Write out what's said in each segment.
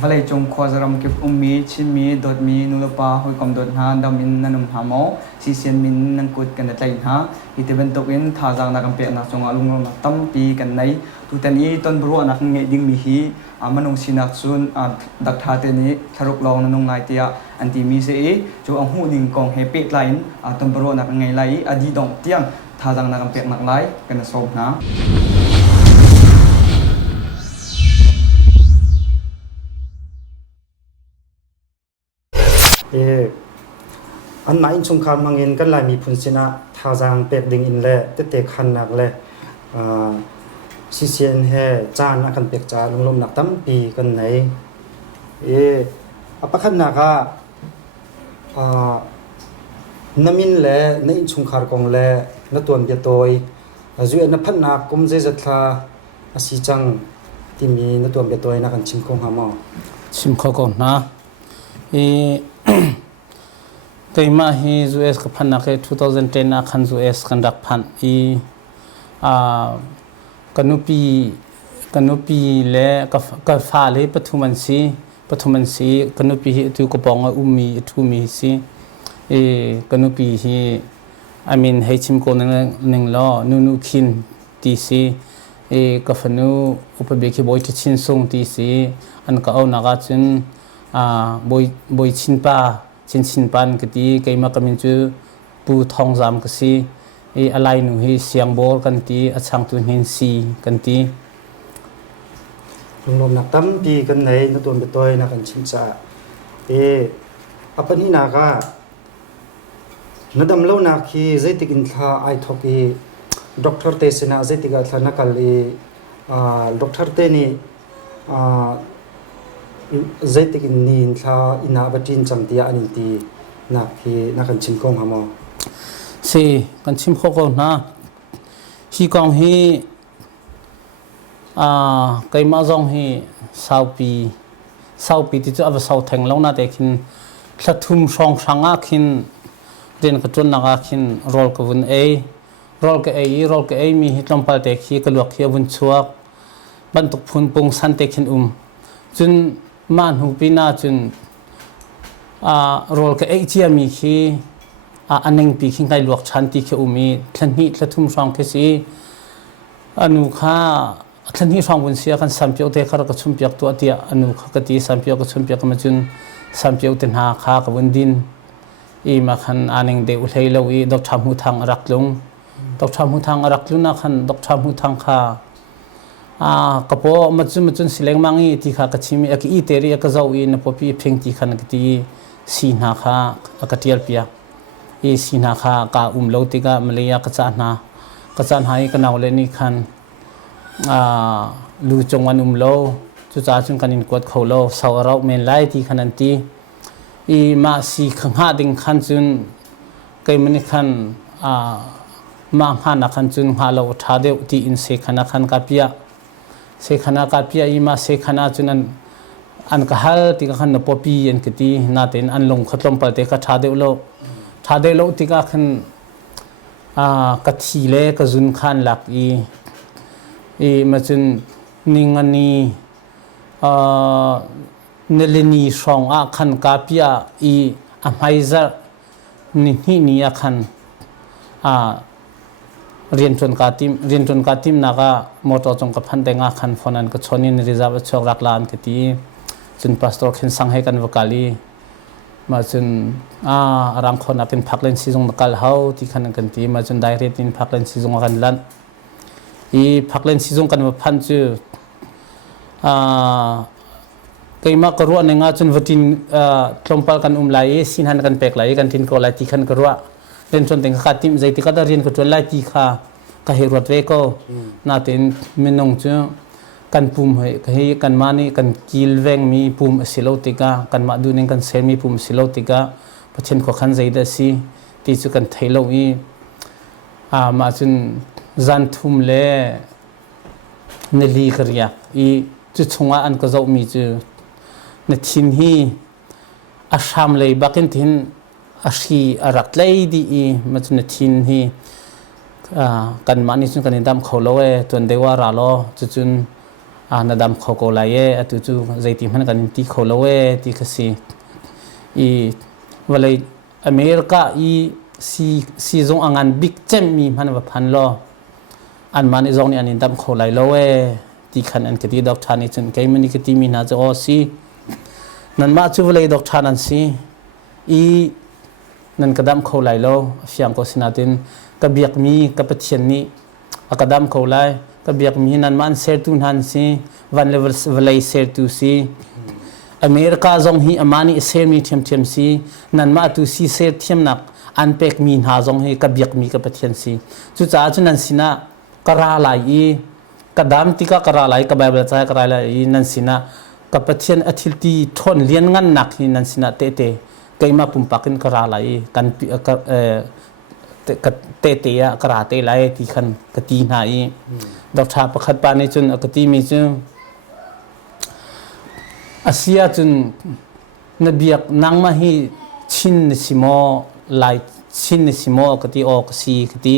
vale chung khwazaram ke ummi chimi dot mi nulapa hoi kom dot ha damin nanum hamo si sian min nang kut kan tlai ha iteven tokin thajang na kampe na chunga lungrom na tampi kan nai tutani ton bro na nge ding mi hi amanong sinak chun dak tha te ni tharuk long na nong ngai tia anti mi se e chu ang hu ning kong happy line ton bro na ngai lai adi dong tiang thajang na kampe nak lai kan sob naอันมาอินสงครามมังเงินกันลายมีพุนสินะทาจางเป็ดดิงอินเล่เตเตคันนักเล่ซิเซียนเฮจานนักกันเป็กจาลมหนักตั้มปีกันไหนอปักขันนักน้ำมินเล่ในอินสงครามกองเล่นตัวเบียโตยจุเอ็นพันนักกุมเจจัตลาสิจังที่มีนตัวเบียโตยนักกันชิมคงหามอชิมคงนะแต่มาฮี US กับพันนัก2010นักขัน US กันดักพันกันนุปีเล่กับฟ้าเลยปฐุมันสีกันนุปีที่กบองมีทุมีสีกันนุปีที่ให้ชิมโกนนึงล้อนูคินตีสีกับฟันูอุปเบกบอยที่ชินส่งตีสีอันก็เอานักจนบอยชินปานก็ตีก็มากันจูปูทองจามก็สีอะไรหนูให้เสียงบอลกันตีช่างตัวเห็นสีกันตีลมหนักตั้มปีกันไหนนตัวเป็นตัวนักกันชินจ่าอัปนี้นักนดำเล่านักที่ใจติกินท่าไอทอกีด็อกเตอร์เตสนาใจติกันท่านักกันด็อกเตอร์เตนี่ใจติกินนินท่าอินาบัตินจำตีอันตีนักที่นักกันชิมกงหามอสิกันชิมข้าวนะฮีกองฮีไก่มาจงฮีสาวปีที่จะเอาสาวแทงแล้วนะแต่คินสัตว์ทุ่มช่องช่างคินเรียนกระตุ้นนักคินรอลกับวันรอลกับมีฮิตลมปาเตคีกลวกฮีวันชัวบรรทุกพุนปงสันเตคินจนมันหูปีน่าจนรอลกับที่มีคีอันนึงปีขิงไก่ลวกชันที่เขามีทันนี้ทัทุ่มช่องที่สีอนุข้าทันนี้ช่องบนเสียกันสัมเปียวเตะข้าก็ชุ่มเปียกตัวเดียอนุข้ากตีสัมเปียวก็ชุ่มเปียกมาจนสัมเปียวเต็นหาข้ากับวันดินมาขันอันนึงเดอุทัยเลวีดอกชามหูทางรักลุงนะขันดอกชามหูทางข้ากระโปมาจนสิเลงมังอีที่ข้ากระชิมีอีเตรีก็เจ้านพอปีเพ่งที่ขันกตีสีนาข้ากระเทียลเปียสินาข้ากาโลติกามาเลยากระจานให้กันเอาเลยนี่ขันลูจงวันโลจุจ้าจนกันอินกวดเขาโลสาวเราเมนไล่ที่ขันนันตีมาสีขังหาดิ่งขันจนเกมันนี่ขันมาหานักขันจนหาเราท้าเดียวที่อินเสกขันขันกาเปียมาเสกขันจนอันกฮัลที่ขันนปปีอันกตีนาเต็นอันลงขัดลมปะเตกท้าเดียวโลที่ขันกะทีเล่กจุนขันหลักมาจนนิงอันนี้เนลนีสองขันกาเปียอภัยจะนี่ขันเรียนจนกาติมนักมอตจงกับพันเดงขันฟอนันก็ชนินริซาบชกรักลานกตีจนพาสตอร์ขึ้นสังให้กันวกาลีมาจนรังคนเป็นพักเล่นซีซงนักเฮาที่ขันกันตีมาจนได้เรียนพักเล่นซีซงกันลันพักเล่นซีซงกันมาพันจูก็มากรัวในงานจนวัดทินทลมพัลกันไหลสินหันกันเปกไหลกันทินโกไหลที่ขันกรัวเรียนจนถึงขาดทิมใจที่ก็ได้เรียนกับตัวไหลที่ข้าก็เฮรวดเวก็น่าเต็นมินงจูกันปุ่มให้กันมานี่กันกิลเวงมีปุ่มสิโลติกากันมาดูนึงกันเซมีปุ่มสิโลติกาเพราะเช่นขอขันใจได้สิที่จะกันเทโลมาจนจันทุมเล่เนลีกเรียจุดชงอันก็จะมีจุดในทินฮีอาชามเลยบักินทินอาชีอารักเลยดีมาจนในทินฮีกันมานี่จนกันดำเขาโลตัวเดว่าราโลจุด นาดำเขาโกไลเออตุจูใจทีมันกันที่เขาเลวที่กษีอีวันเลยอเมริกาอีซีซงอังานบิ๊กเจมมีมันว่าพันล้ออันมันอีซงนี่อันนี้ดำเขาไลเลวที่ขันอันกติดอกทานี่จนแกมันนี่กติมีน่าจะโอซีนั่นมาจูวันเลยดอกทานันซีอีนั่นกระดำเขาไลโลเสียงก็สินาตินกระเบียกมีกระเปทียนนี้กระดำเขาไลกระเบียกมีนั่นมันเซอร์ตุนฮันซีวันเลเวลเวลเซอร์ตุซีอเมริกาจงฮีอามานีเซอร์มีเทียมเทียมซีนั่นมาตุซีเซอร์เทียมนักอันเป็กมีหาจงฮีกระเบียกมีกระเปทียนซีจุดจ้าจุนันสินะกระราไลกระดำติกะกระราไลกระแบบใจกระราไลนั่นสินะกระเปทียนอาทิตย์ที่ทนเลี้ยงงันหนักฮีนั่นสินะเตะกายมาปุ่มปักินกระไรกันเตะกระเตะไรที่ขันกตีนายดอกชาประคัดปานี่จนกตีมีจนอาเซียจนนบีกนังมาฮีชินสิโมไลชินสิโมกตีออกสีกตี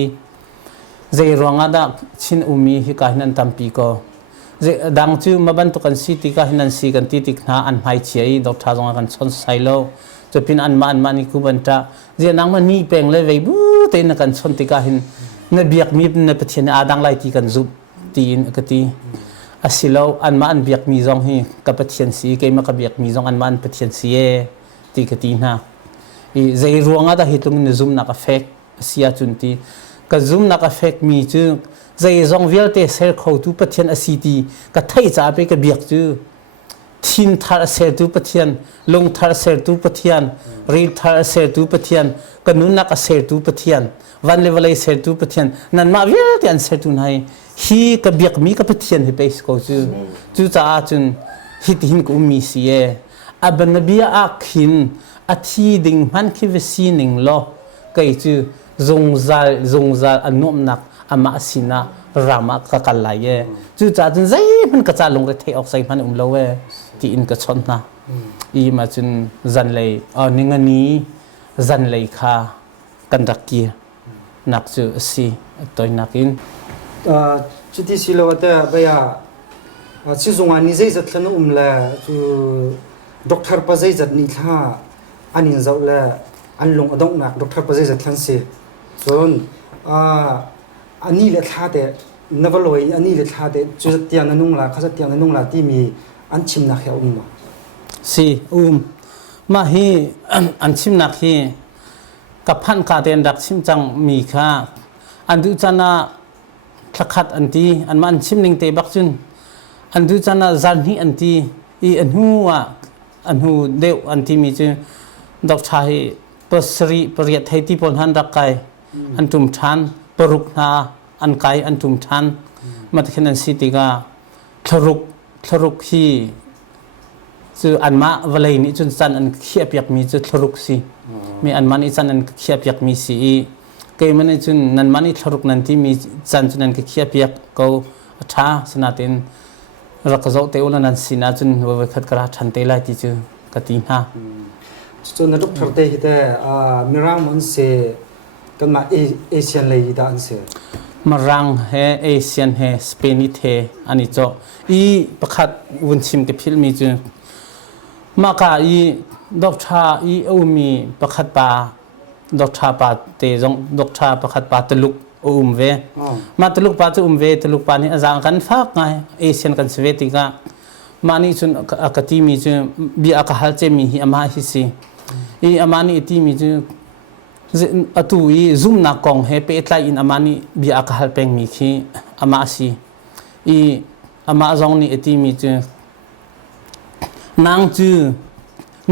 ใจรองอาดาชินอุมีฮิกาหินันตัมปีก็ดังจูมาบันตุกันสีติกาหินันสีกันติติกนาอันไฮเชียดอกชาจงกันชนไซโลจะเป็นอันมานี่กูบันตาเจ้านังมันนี่เป่งเลยไปบูเต้นกันชนติกาหินนบีกมีนปะเทียนอาดังไลตีกันจุบตีนกตีอาศิลาอันมาอันเบียกมีจงฮีกับปะเทียนสีเกมกับเบียกมีจงอันมาอันปะเทียนสีตีกตีนะอีใจรวงอาดาฮิตรงนซุมนักเฟกเสียจุนตีกับซุมนักเฟกมีจูใจจงเวลเตเซอร์เขาตูปะเทียนอสีตีกับไทยจ่าไปกับเบียกจูทินทาร์เซตูปะเทียนลงทาร์เซตูปะเทียนรีทาร์เซตูปะเทียนกันนุนักเซตูปะเทียนวันเลเวลเซตูปะเทียนนั่นมาเวียเตียนเซตูนให้ฮีกับเบียกมีกับปะเทียนให้ไปสกอจูจ้าจุนฮิตหินกุมีเสียอับนบีอักหินอาทิดิงมันคิดว่าซีนิงล้อไก่จูจงซาอันนุ่มนักอามาสินะรามากักลายจูจ้าจุนใจมันกระจายลงไปเทออกใส่มันเลวที่อินกระชนนะอีมาจุนจันเลยนิงนี้จันเลยค่ะกันดักเกียนักจูสีตัวนักอินจุดที่สิโลแต่ไปชิจงอันนี้ใจจัดขนมละจูด็อกเตอร์ปะใจจัดนี่ท่าอันนี้จะละอันลงอดงนักด็อกเตอร์ปะใจจัดทันสิส่วนอันนี้เลยท่าแต่นวลอยอันนี้เลยท่าแต่จุดเตียงนั่งละข้าจะเตียงนั่งละที่มีอันชิมนักเหรอมาสิมาฮีอันชิมนักฮีกับพันคาเดนดักชิมจังมีค่ะอันดูจานะทักขัดอันตีอันมันชิมนิงเตบักจุนอันดูจานะจันฮีอันตีอีอันหัวอันหูเดวอันตีมีจุนดอกชายปสรีปริยัติให้ที่ปนหันรักไกอันตุมชันปรุกนาอันไกอันตุมชันมาที่นันสิติกาทรุกฮีจูอันมาเวลัยนี้จุนจันอันเขียบยักมีจุทรุกสิมีอันมันอีจันอันเขียบยักมีสิเกยมันจุนนันมันอีทรุกนันที่มีจันจุนอันเขียบยักก็ท้าสนาตินรักโจเตอุลนันสินาจุนวัยขัดกระชันเตลัยที่จูกตินฮะจนนักทรเตหิตมีร่างมันเสกันมาเอเชียนเลยด้านเสมารังเฮเอเชียนเฮสเปนิเฮอันนี้จ้อีประคัดวุนชิมกับพิลมีจูมากาอีดอกชาอีอูมีประคัดปาดอกชาปาเตจงดอกชาประคัดปาตลุกเวมาตลุกปาจะเวตลุกปานี่อาจารย์กันฟักไงเอเชียนกันสเวติกามานี่จุนอากติมีจุนบีอากาฮัลเจมีฮิอามาฮิซีอีอามานี่ติมีจุนอตุอีซุมนักกองเฮเปตไลอินอามานี่บีอากาฮัลเป็งมีคีอามาซีอีอามาจงนี่ติมีจุนนางจู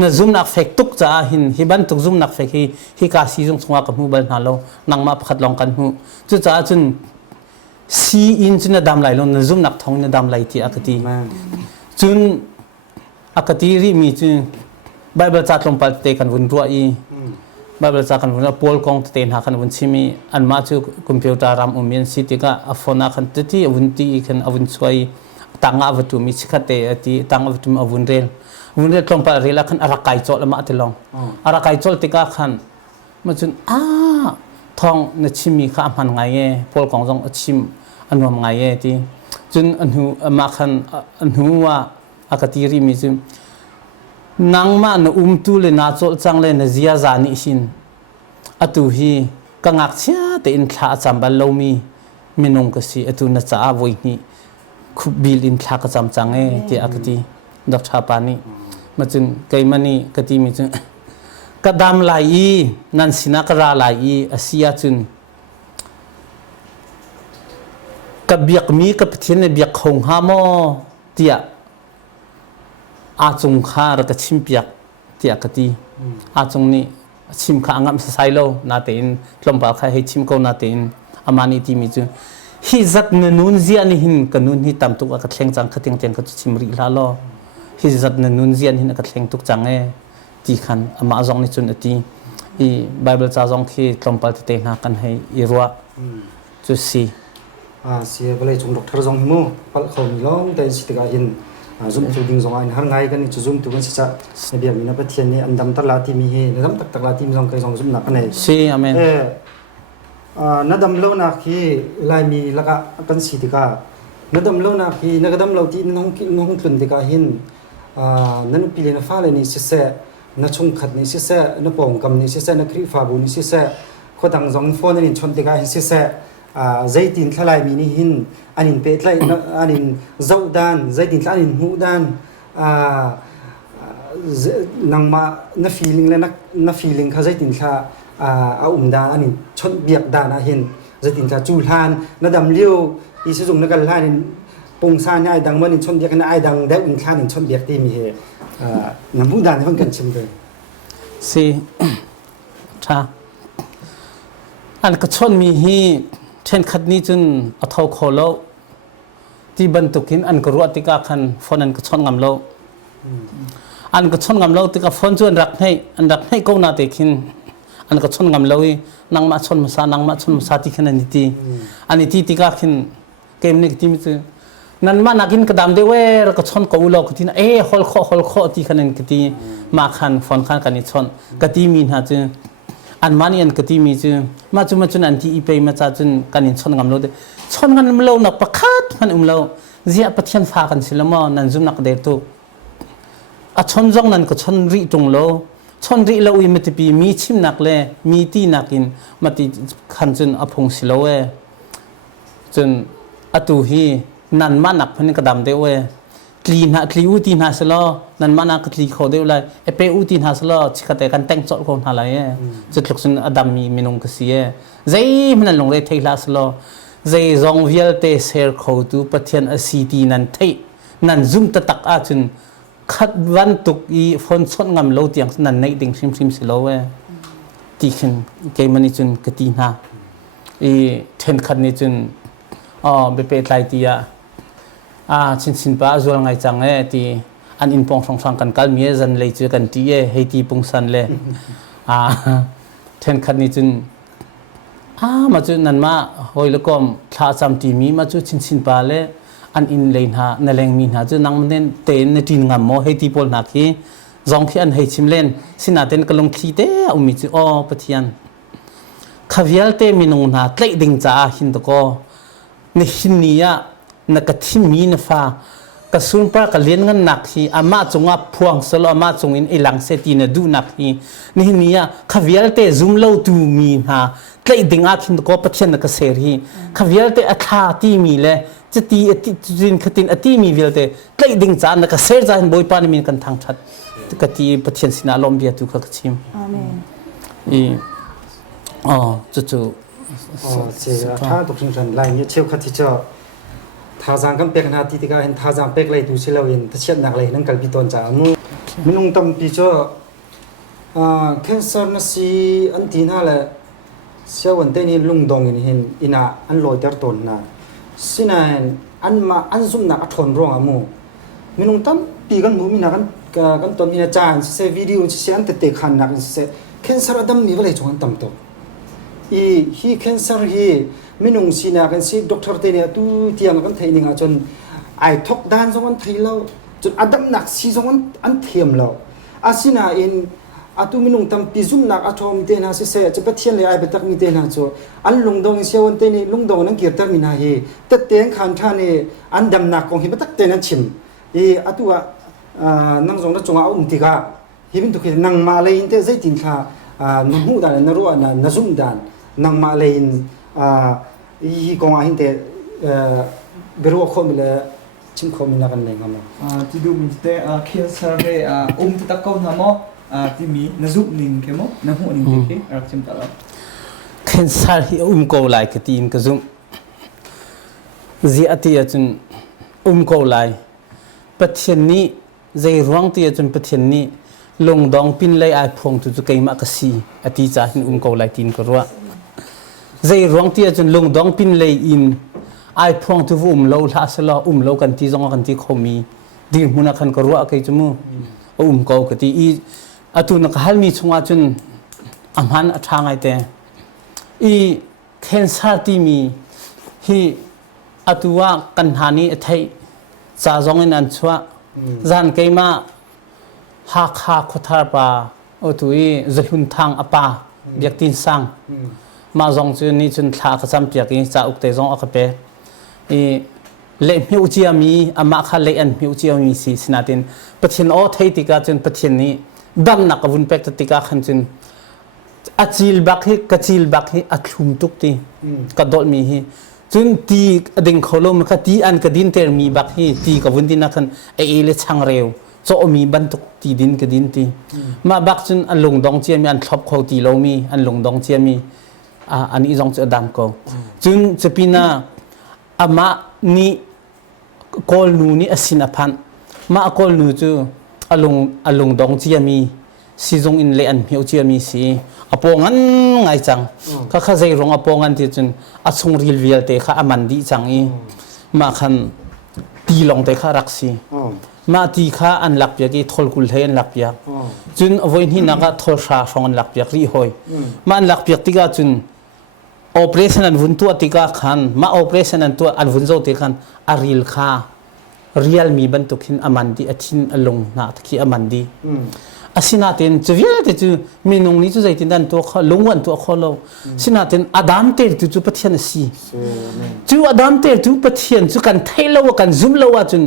นซุมนักเฟกตุกจ้าหินฮิบันตุกซุมนักเฟกฮิกาซีจงสงกับหูบันฮัลโลนางมาพัดลองกันหูจุจ้าจุนซีอินจุนดำไหลลงนซุมนักทองนดำไหลที่อากติจุนอากติรีมีจุนไบเบิลจัดลงไปเตกันวุ่นรัวอีไบเบิลจัดกันวุ่นรัวปอลกองเตนหากันวุ่นชิมีอันมาจูคอมพิวเตอร์รำอุเมียนสิติกาอัฟนาคันติที่วุ่นตีกันวุ่นสวยตั้งอาวุธมีสิกเตอที่ตั้งอาวุธมีอาวุธเรลตรงไปเรลขันอารักไก่โจละมาติลองอารักไก่โจติกาขันมาจุนทองนชิมีข้ามหันไงปอลกองจงชิม อันว่าไงที่จนอันหูมาคันอันหูว่าอากาศรีมีจุนังมาในตูเลนาโจจังเลยนเจียจานิสินอตุฮีกังอักเชียแต่อินทาจำบัลโลมีมินงกสีอตุนัจอาวุยนี่คุบบิลอินทากจำจังที่อากาศดอกชาปานีมาจนไกมันนี่กติมีจุกระดามลายนันสินักราลายอาเซียจุนกับเบียกมีกับเทียนเบียกหงฮามอเตียอาจงข้าระกชิมเปียกเตียกตีอาจงนี่ชิมข้าอังมสไซโลนาเตนลมปากข้าให้ชิมก็นาเตนอามานิตีมีจุฮิจัดเนนุนเจียนิหินกันนุนฮิตามตุกกัดเชงจังขัดเทียงเทียงกัดชิมริลาโลฮิจัดเนนุนเจียนิหินกัดเชงตุกจังตีขันอามาจงนี่จุนตีอีไบเบิลจ้าจงที่ลมปากที่เตหากันให้อีรัวจุดสี่เสียไปเลยจงดอกทารจงหิมูพัลเขามีล้อมแต่สิทธิ์การหินzoom tu ding zong ai har ngai kan ni chu zoom tu kan sa ne bia mina pathian ni andam tar lati mi he nadam tak tak lati mi zong kai zong zoom na kan si amen nadam lo na khi lai mi laka kan si tika nadam lo na khi nagadam lo ti nong tlun tika hin nan pili na fa le ni se se na chung khat ni se se na pong kam ni se se na kri fa bu ni se se khodang zong phone ni chon tika hin se se zai tin thalai mi ni hin anin pe tlai anin zau dan zai tin tla anin hu dan nangma na feeling le na feeling kha zai tin tha dan anin chon biak dan a hin zai tin tha chu han na dam liu i se jung na kal han pung sa nyai dang manin chon biak na ai dang da un khan in chon biak ti mi he na bu dan hang kan chim de si cha an ka chon mi hiเช่นขัดนี้จนอัฐเอาโคโลที่บรรทุกินอันกรัวติกาขันฟอนอันก็ชนงำโลอันก็ชนงำโลติกาฟอนจวนรักให้ก็น่าเตคินอันก็ชนงำโลนังมาชนมาซานังมาชนมาซาที่ขันนิตีอันนี้ที่ติกาขันเกมนี้ที่มิตรนั่นมานักินกระดามเดเวรก็ชนกูโลกที่น่ะฮอลโคที่ขันนิตีมาขันฟอนขันกันนิชนกติมีนหาจึงอันมานี่อันกติมีจุมาจุอันที่อีเปย์มาจ้าจุนกันอินชนงำโลเดชนงำโลนักประคัดมันโลเจียปะเทียนฟ้ากันสิละมั่นันจุนักเดตุชนจงนั่นก็ชนริตรงโลชนริโลอีมันจะปีมีชิมนักเล่มีตีนักินมาตีขันจุนอพงสิโลเวจุนอตุฮีนันมานักพันกระดามเดเวคลีอูตีนหาสลอนั่นมานักคลีเขาเดียวเลยเปอูตีนหาสลอชิคาเตกันแต่งจอดคนหาอะไรจุดหลักสุนอดัมมีมินงกษีใจมันลงเลยเทลาสลอใจจงเวียลเตเซอร์เขาตูปะเทียนอสีตีนันเทนันซุ่มตะตักอาจุนขัดวันตุกอีฝนสดงำโลเตียงนันในดิ่งชิมสิโลตีขึ้นเกมันนี่จุนกตีนาอีเทนขัดนี่จุนเบเปตไลตียชินป้าจวนไงจังที่อันอินปองสองสังกันกัลมีจันเลยจูกันที่ให้ที่ปงสันเลยเทนขัดนี่จุนมาจุนันมาหอยละก็ท้าจำที่มีมาจุชินป้าเลยอันอินเลยหาในแรงมีหาจุนังมันเน้นเต้นในทีนงามโมให้ที่พลนักที่จงที่อันให้ชิมเล่นสินาเต้นกลงขี้เต้อุมิจูปะเทียนขวิลเต้มีนงนาเตะดิ่งจ้าหินตะโกในหินนี้นักที่มีนฟ้ากระสุนปลากระเลี้ยงกันหนักที่อามาจงอับพวงสโลอามาจงอินหลังเสตีนดูหนักที่นี่เนี่ยขวิลเตซุ่มเล่าตูมีนะใกล้ดิ่งอาคินตะโกปัจเจนนักเสรีขวิลเตอัฐาที่มีเลยจะตีจินขตินอติมีวิลเตใกล้ดิ่งจานนักเสรีจานบอยปานมีกันทางชัดกติปัจเจนสินาลมเบียตุขกชิมอาเมนจู่เสียถ้าตกลงไล่เนี่ยเชี่ยวขัดที่จะท่าจางกันเป็กนาทีที่ก็เห็นท่าจางเป็กเลยดูสิเราเห็นถ้าเชียบหนักเลยนั่งกัลปิตอนจ่ามินุ่งตั้มปีเจ้าแคนเซอร์นั่นสิอันที่น่าเลยเสียวันเต้นี่ลุงดงเห็นอินาอันลอยเตอร์ตนนะสินะอันมาอันซุ่มนักอัฐนร้องอ่ะมูมินุ่งตั้มปีกันมูมีนักกันตอนมีอาจารย์เสียวิดีโอเสียอันเตะขันนักเสียแคนเซอร์ดัมมีอะไรจงอันตั้มตัวฮีแคนเซอร์ฮีมินุ่งสินะกันสิด็อกเตอร์เตเนี่ยตู้เตียงกันเทนิงอ่ะจนไอทอกด้านสองวันเทเราจนอดัมหนักสิสองวันอันเทียมเราอาสินะอิน atu minung tam pizum nak athom te na se che pathian le ai betak mi te na chu an lungdong sewon te ni lungdong nang kir tar mi na hi ta teng khan tha ni an dam nak kong hi betak te na chim atu a nang jong na chunga ti ka hi bin tu ki nang ma le in te zai tin kha nu hu da na ro na zum dan nang ma le in hi kong a hin te beru kho mi le chim kho mi na kan le ngam ti du min te cancer he ta kau na mo ti mi na zup ning ke mo na hu ning ke rak chim ta la cancer hi ko lai ka tin ka zum zi ati chun ko lai pathian ni zai ruang ti chun pathian ni long dong pin lai ai phong tu kai ma ka si ati cha hin ko lai tin ko ruwa zai ruang ti chun long dong pin lai in ai phong tu lo la sala lo kan ti zong kan ti khomi dir muna khan ko ruwa kai chumu ko ka ti I atu na kahal mi chunga chun amhan athangai te I cancer ti mi hi atuwa kanhani athai cha zong in an chwa zan keima ha kha khothar pa otui zahun thang apa biaktin sang ma zong chu ni chun thla ka cham piak I cha ukte zong akape I le miu chia mi ama kha le an miu chia mi si sinatin pathin o thei tika chun pathin ni dam nak avun pek tika khan chun achil bakhi kachil bakhi athum tukti kadol mi hi chun ti ading kholom kha ti an kadin ter mi bakhi ti ka vun din khan ele chang reu cho mi ban tuk ti din kadin ti ma bak chun an lung dong chia mi an thlop kho ti lo mi an lung dong chia mi an I jong chu dam ko chun chepina ama ni kol nu ni asina phan ma kol nu chu alung dong chia mi si jong in le an miu chia mi si apongan ngai chang kha kha zai rong apongan ti chun achung ril vial te kha amandi chang I ma khan ti long te kha raksi ma ti kha an lak pya ki thol kul hen lak pya chun avoin hi naga thol sha song an lak pya ri hoi ma an lak pya ti ga chun operation an vun tu atika khan ma operation an tu an vun zo te khan aril kha real mi ban tukhin amandi athin along na ki amandi asinaten chuvia te chu minung ni chu zaitin dan to kha lungwan to kholo sinaten adam te chu pathian si chu adam te chu pathian chu kan thailo kan zum lo wa chun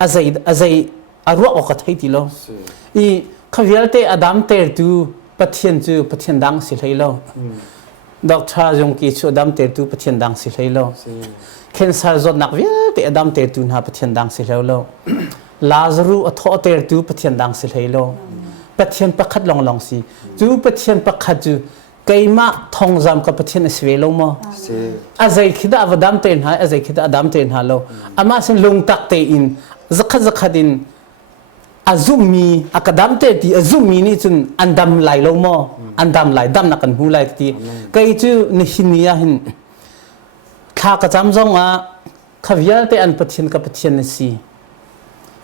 azai arwa o ka thai ti lo I khavial te adam te tu pathian chu pathian dang si thailo doctor jong ki chu adam te tu pathian dang si thailo cancer zot nak via te adam te tu na pathian dang si lo lazaru atho te tu pathian dang si lo pathian pakhat long si chu pathian pakhat chu keima thong jam ka pathian swe lo mo azai khida avadam te na azai khida adam te na lo ama sen lung tak te in zakha din azumi akadam te ti azumi ni chun andam lai lo mo andam lai dam na kan hu lai ti kai chu ni hinia hin kha ka cham zong a khavial te an pathian ka pathian si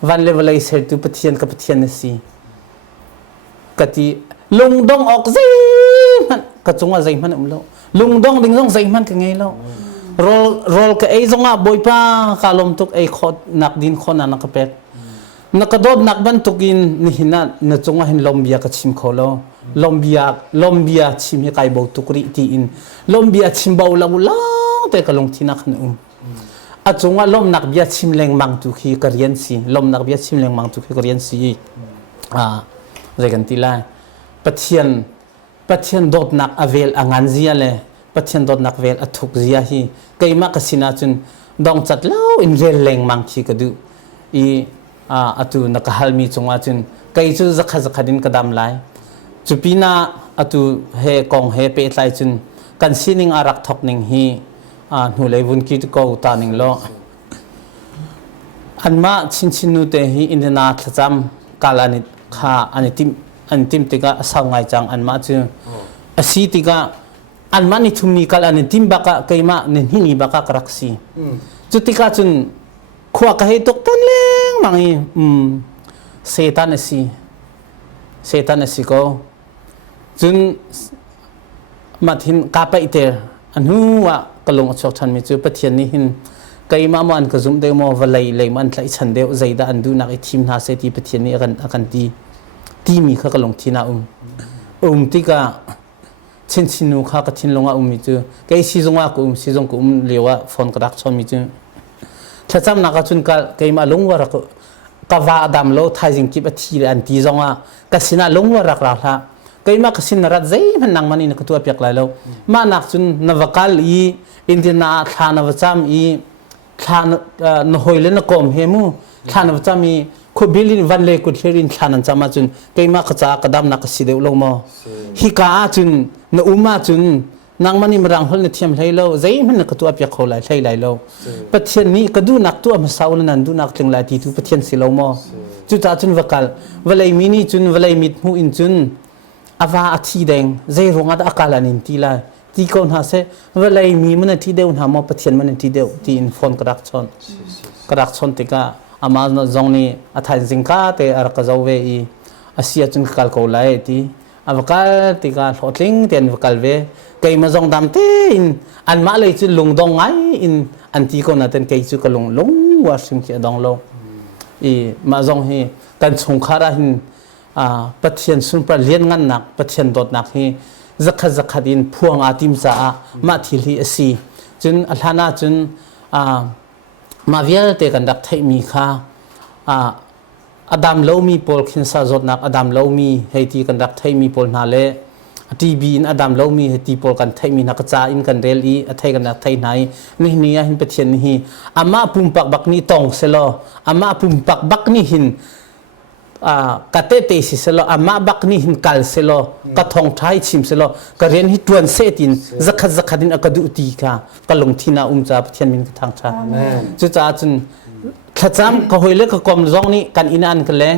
van level ai ser tu pathian ka pathian si kati lung dong ok zai man ka chunga zai man lo lung dong ding zong zai man ka ngai lo rol ka ai zonga boipa kalom tuk ai khot nak din khona na ka pet nakadod nakban tukin ni hina na chunga hin lombia ka chim kholo lombia chim hi kai bo tukri ti in lombia chim bo la te ka long thina khan a chunga lom nak bia chim leng mang tu khi karian si lom nak bia chim leng mang tu khi karian si regan ti lai pathian dot nak avel angan zia le pathian dot nak vel athuk zia hi keima ka sina chun dong chat lo in rel leng mang khi ka du I atu nakahal mi chunga chun kai chu zakha din kadam lai chupina atu he kong he pe tlai chun kan sining arak thok ning hi nu leivun ki ko ta ning lo anma chin nu te hi indena thacham kalani kha antim tika sangai chang anma chu asi tika anma ni thumni kalani tim baka keima nen hini baka kraksi chutika chun khwa ka he tok tan leng mangi setan asi ko chun mathin ka pa iter anhu wa kalong chok than mi chu pathian ni hin keima man ka zum de mo valai le man thlai chan de zaida andu na thim na se ti pathian ni akan ti ตีมีข้ากลงทีนาที่ก็เช่นชินูข้าก็ทิ้งลงมิจูแกซีจงว่าซีจงเรียกว่าฟอนกระดักชนมิจูถ้าจำนักจุนก็แกมาลงว่ารักกว่าดำโลไทยจิงกิบทีอันที่จงว่าก็สินะลงว่ารักละแกมาก็สินรัดใจมันนั่งมันนี่ก็ตัวเปียกไหลแล้วมานักจุนนวกัลอินเดียนาทานวจามทานนหอยเลนกอมเฮมูทานวจามีคุบิลินวันเลกุดเฮรินทานันจามาจุนแกมาก็จะกระดำนักสิเดวลงมาฮิกาจุนนอุมาจุนนางมันนี่มรังหลนเทียมไหลแล้วใจมันก็ตัวเปียกเขาไหลไหลแล้วปะเทียนนี้ก็ดูนักตัวมาสาวนันดูนักถึงไหลที่ตัวปะเทียนสิลงมาจุดจุนวกัลวลัยมินีจุนวลัยมิดมูอินจุนอาวาอธิแดงใจรงอัดอากาลนินทีละที่คนหาเสวลัยมีมันที่เดียวหามอปะเทียนมันที่เดียวที่อินฟอนกระดักชนติกาอามาจงนี้อัฐานสิงคาเตอรักเจ้าเวอีอาเซียจุนกัลโกไลที่อวกาศติกาหดลิงเตียนวกัลเวเกยมาจงดำเต้นอันมาเลยจุลงดงไงอินอันที่คนนั้นเต้นเกยจุกลงว่าสิมเขียดองโลอีมาจงฮีกันสงคราหินปะเทียนสุนประเลียนงันหนักปะเทียนดดหนักฮีจักดินพวงอาติมจ้ามาทิลีอสีจนอัลฮานาจนมาเวียเตกันดักไทยมีค่ะอดัมเลวมีโพลขินซาจดนักอดัมเลวมีเฮตีกันดักไทยมีโพลนาเลทีบีนอดัมเลวมีเฮตีโพลกันไทยมีนักจ้าอินกันเรลีไทยกันดักไทยไหนนี่นี่หินเปเทียนนี่อามาปุ่มปักบักนี่ตองเสลออามาปุ่มปักบักนี่หินกะเตเตสิเสลออามาบักนี่หินกัลเสลอกะทองไทยชิมเสลอกะเรียนฮิตวนเซตินจักดินอกะดุตีค่ะกะลงทีนาจ้าเปเทียนมินกะทางชาจุจ้าจุนขจำก็หอยเล็กก็กลมร้องนี้กันอินอันกันแรง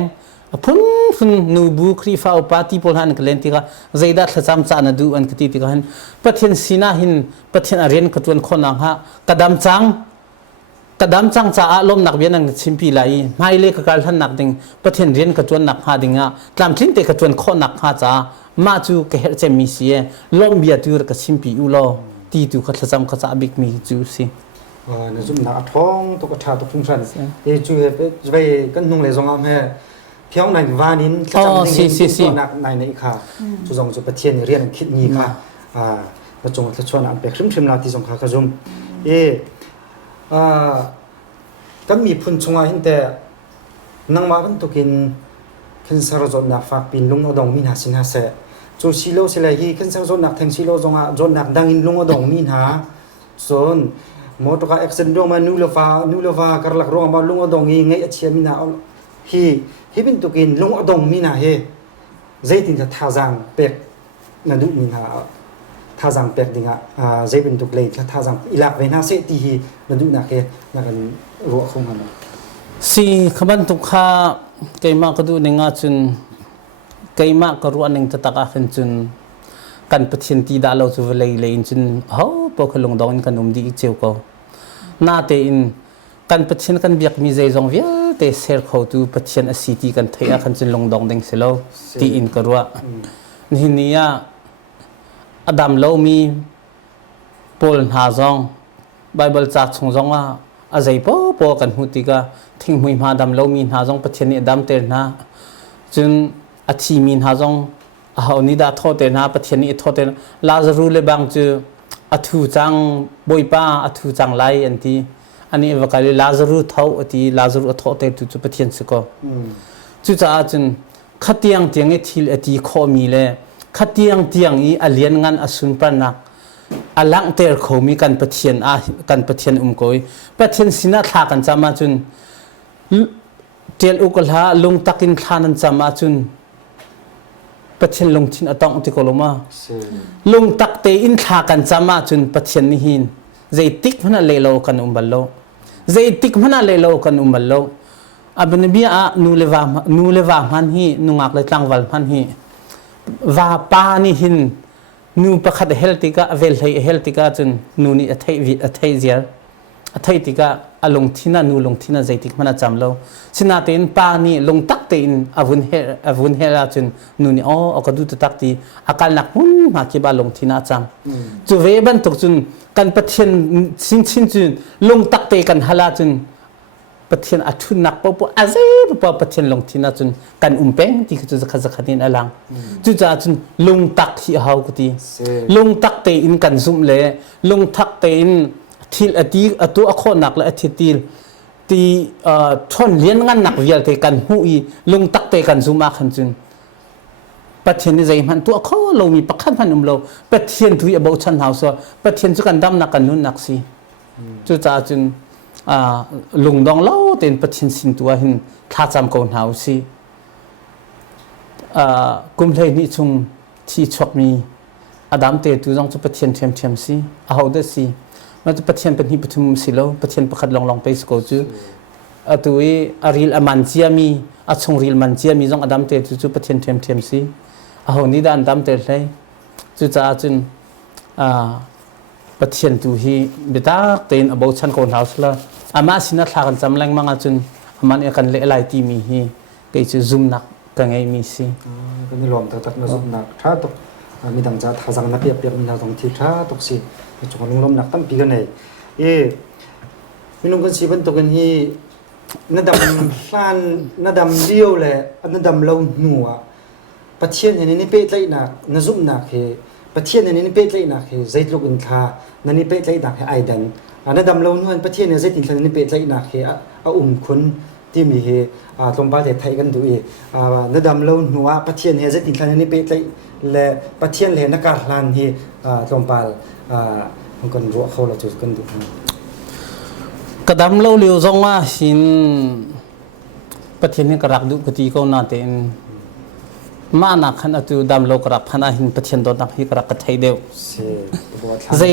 พุ่นนูบุครีฟ้าอุปาติพลหันกันแรงที่ก็ใจดัดขจำจานาดูอันกติที่ก็เห็นปะเทียนสีนาหินปะเทียนอารียนกระตวนคนนังฮะกระดำจังจ้าอารมณ์หนักเบียนังชิมปีไหลไม่เล็กการท่านหนักดิ่งปะเทียนเรียนกระตวนหนักหาดิ่งอ่ะตามทิ้งแต่กระตวนคนหนักหาจ้ามาจูเกเหรเจมีเสียล้มเบียตัวกับชิมปีอุโลตีตัวขจำขจาบิกมีจูสิในจุดนั้นท้องตกชาตกทุ่งชันช่วยไปกันนุ่งเลยสองอันแห่เที่ยวในวานินก็จำเป็นตัวนักในอีกค่ะจุดสองจุดประเทศเรียนคิดนี้ค่ะแล้วจงจะชวนอันไปครึ่งนาทีสองค่ะกระจุมก็มีพุ่นชงอาหินแต่นังมากันตุกินขึ้นสารจดนักฝากปินลุงอดงมินหาสินหาเสจูชิโลเสลฮีขึ้นสารจดนักแทงชิโลจงจดนักดังอินลุงอดงมินหาส่วนมอตก็เอ็กซ์เซนดงมานูเลฟาการลักรองมาลุงอดงไงเชียมินาฮีเป็นตุกินลุงอดงมินาเฮใจตินจะท่าจังเป็กนั่นดูมินาท่าจังเป็กดิ่งใจเป็นตุกเลยท่าจังอิลักเวน่าเซตีฮีนั่นดูนักเฮนักกันรัวคงมันสีขบันตุกาเกยมากระดูหนึ่งจุนเกยมากกระรัวหนึ่งจะตักอาเป็นจุนกันปะเทียนตีดาเราจะเลยจุนพอขลงดองกันดีอีกเจ้าก็น่าเตอินกันปะเทียนกันเบียกมีใจจงเวียเตเซอร์เขาตูปะเทียนอสีตีกันเทียกันจุนลงดองเด้งเสลตีอินกระรัวนี่นี่อดัมเรามีโพลหาจงไบเบิลจากชงจงว่าอะไรพอกันหุติกาทิ้งมุยมาดำเรามีหาจงปะเทียนนี่ดำเตอร์นะจุนอาชีมีหาจงเอานี่ดาโทษเตนะปะเทียนนี่โทษเตนะลาซารูเลบังจูอัฐุจังบอยป้าอัฐุจังไลอันที่อันนี้ว่าการลาซารูเท่าอันที่ลาซารูโทษเตตุจุปะเทียนสก็จุจ้าจุนขัดเตียงเอทิลอันที่ข้อมีเลยขัดเตียงอีอเลียนงานอสุนปนักอลังเตอร์เขามีกันปะเทียนกันปะเทียนกอยปะเทียนสินะทากันจามาจุนเทียนอุกลาลงตักินทานันจามาจุนปะเทียนลงทินอตองติโกลมาลงตักเตอินทากันจามาจุนปะเทียนนิหินใจติกมันเลโลกันบัลโลใจติกมันเลโลกันบัลโลอับนบีอานูเลวามันฮีนุงักเลยตั้งวัลมันฮีว่าปานิหินนูประคัดเฮลติกาเวลเฮลติกาจุนนูนี่อัทเซียอัทติกาอลงทินานูลงทินาใจติกมันจำโลสินาเตนปานี่ลงตักเตนอวุนเฮลจุนนูนี่อกระดูตักตีอาการหนักหุ่นมาคิบาลงทินาจำจูเวบันตกจุนกันปะเทียนชินจุนลงตักเตกันฮลาจุนป ประเทศอัทุนนักปะอาเซปะประเทศลงที่น่าจนกันเป็งที่คือจะขจักดินอลังจุดจะจนลงตักที่เฮากุตีลงตักเตอินกันซุ่มเลยลงตักเตอินทิลอดีตัวอโคนักและอธิติลตีทนเลี้ยงงานหนักเวียลเตกันหูอีลงตักเตกันซุ่มมาขันจุนประเทศนี้ใจมันตัวเขาเรามีประคันพันเราประเทศทุยabout ชั้นเฮาส์ประเทศจุกันดำนักกันนุ่นนักสิจุดจะจนลุงดองเล่าเต็นประเทศสินตัวหินท่าจำกอนเฮาสิกุมเลยนี่ชงที่ชกมีอดัมเตตุจงจะประเทศเทียมสิเอาเดสิมันจะประเทศเป็นที่ประทุมสิโลประเทศประคัดลองไปสกูจูตัวอาริลอามันเจียมีชงริลมันเจียมีจงอดัมเตตุจูประเทศเทียมสิเอานี่ด้านดำเตเลยจุดจะจนประเทศตัวที่เบต้าเต็นabout ชั้นกอนเฮาส์ละอามาสินัทลากันจำแรงมั่งจนอามันเอกันเละลายที่มีฮีก็จะซุ่มนักกันไงมีสิก็นี่รวมตักมาซุ่มนักถ้าตกมีดังจะทาจังนักเปียกมีทางตรงที่ถ้าตกสิจงลมนักตั้งปีกันไหนมีนุ่งกันสิเป็นตัวกันที่นัดดำฟานนัดดำเดียวแหละนัดดำเราหนัวประเทศนี้เป็นไรนักนัซุ่มนักเฮประเทศนี้เป็นไรนักเฮใจลูกอินทานั่นนี่เป็นไรนักเฮไอเดนนัดดำเราหนัวประเทศนี้ใจตินทานี่เป็นไรนักเฮคนที่มีเฮตรงบ้านเด็กไทยกันดูนัดดำเราหนัวประเทศนี้ใจตินทานี่เป็นไรและประเทศเลยนักการลานเฮตรงบ้านมันกันรัวเขาเราจุดกันดูกระดำเราเลี้ยวจงว่าสินประเทศนี้กระรักดูกติก็น่าเต็นมาหนักขนาดตัวดำเรากระรักพนาหินประเทศโดนนักฮิกระรักกระไทยเดียวใจ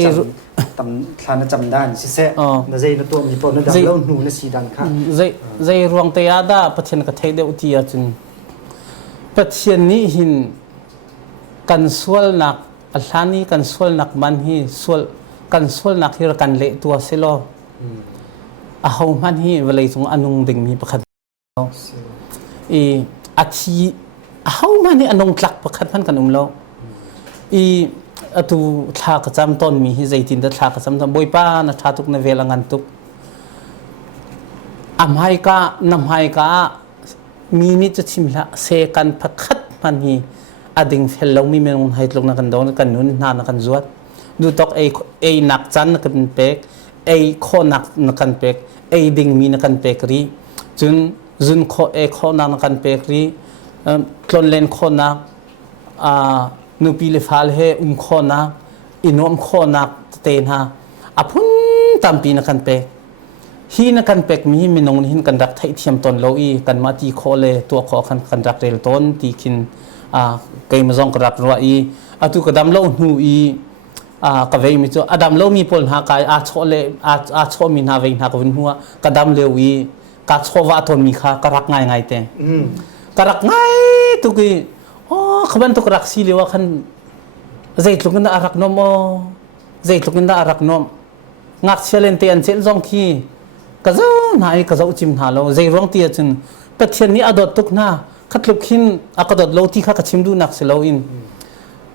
ตำทานจำได้สิเสะนั่นใจนั่นตัวมีปนนั่นดำเราหนูนั่นสีดันค่ะใจรวงเตียดาประเทศกระไทยเดียวที่อาจารย์ประเทศนี้หินกันส่วนหนักอัลลานี่กันส่วนหนักมันฮีส่วนกันส่วนหนักที่เรากันเละตัวเสลอเอามันฮีเวลาส่งอนุงดึงมีประคันอาชีเอามันนี่อนุงหลักประคันพันกันเราตัวทากระจำต้นมีใจตินแต่ทากระจำต้นบอยป้านะทาตุกในเวลางันตุกอำไฮกานำไฮกามีนิจชิมละเสกันประคันมันฮีอดิ่งเฟลลงมีเมนให้ลงนักกันโดนกันนุ่นนานักกันจวดดูตอกนักจันนักกันเป็กโคนักนักกันเป็กดิ่งมีนักกันเป็กรีจุนโคนักนักกันเป็กรีคลนเลนโคนักนูปีเลฟาลเฮโคนักอินวมโคนักเตนฮาอพุนตามปีนักกันเป็กฮีนักกันเป็กมีเมนงหินกันรักไทยเทียมตนโลอีกันมาตีโคเลตัวโคกันรักเรลต้นตีกินเกมซองกระดับรัวตุกระดำเล่าหูกระเวมิจ่อดำเล่ามีพลหากายโชเลโชมีนาเวงหากวินหัวกระดำเลวีกระโชวาทนมีค่ากระรักง่ายเตงกระรักง่ายตุกีขบันตุกรักซีเลวะขันใจตุกินดารักนมใจตุกินดารักนมงักเชลเลนเตียนเชลซองคีกระเจ้านายกระเจ้าจิมหาเราใจร้องเตียจนประเทศนี้อดตุกนาขัดลุกหินอากาศโลที่ข้าชิมดูนักเสลาอิน